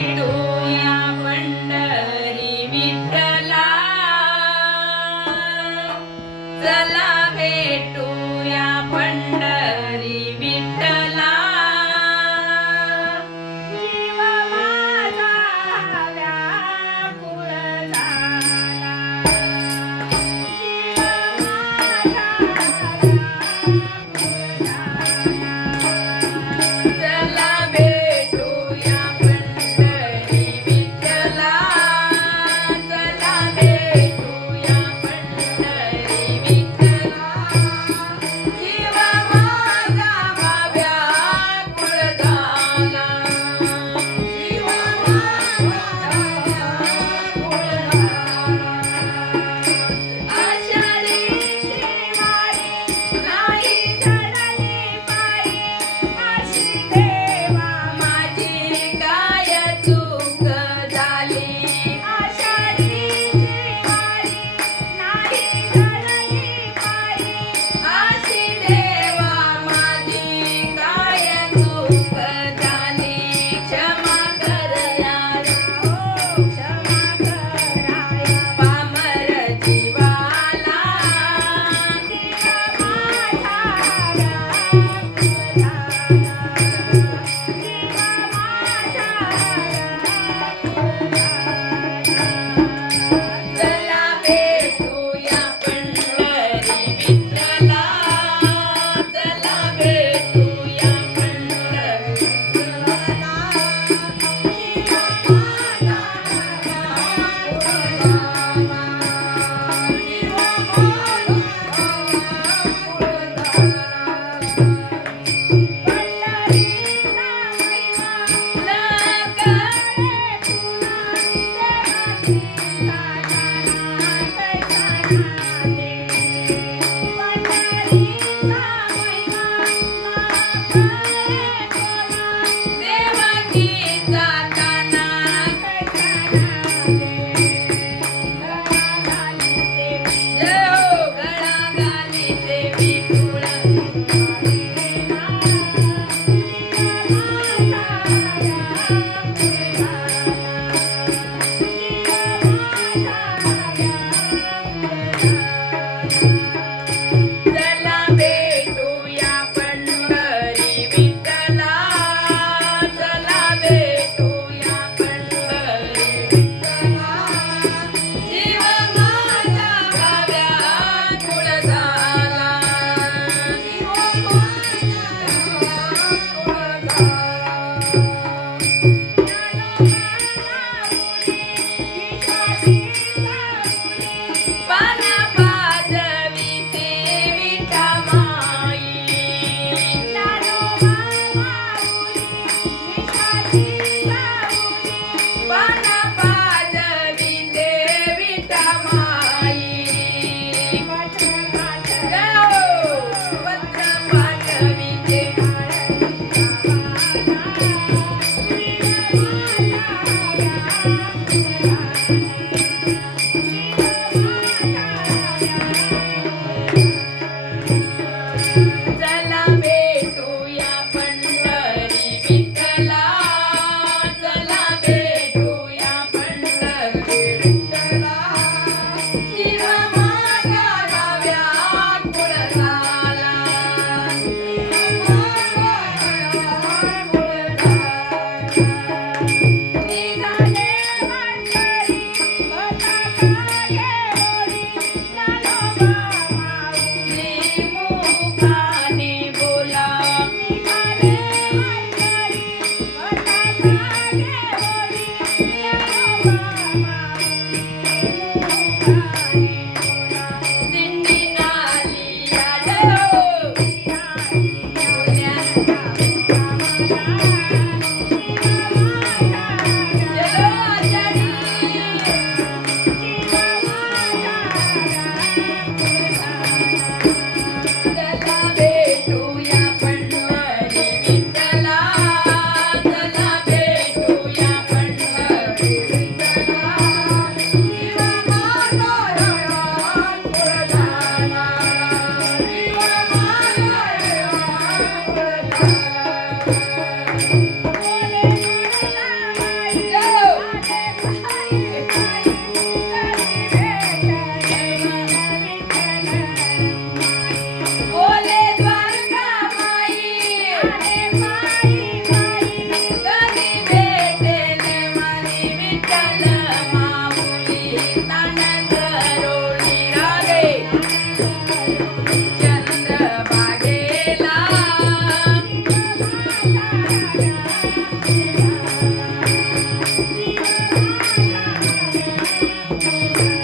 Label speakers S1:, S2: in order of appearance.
S1: या Thank you.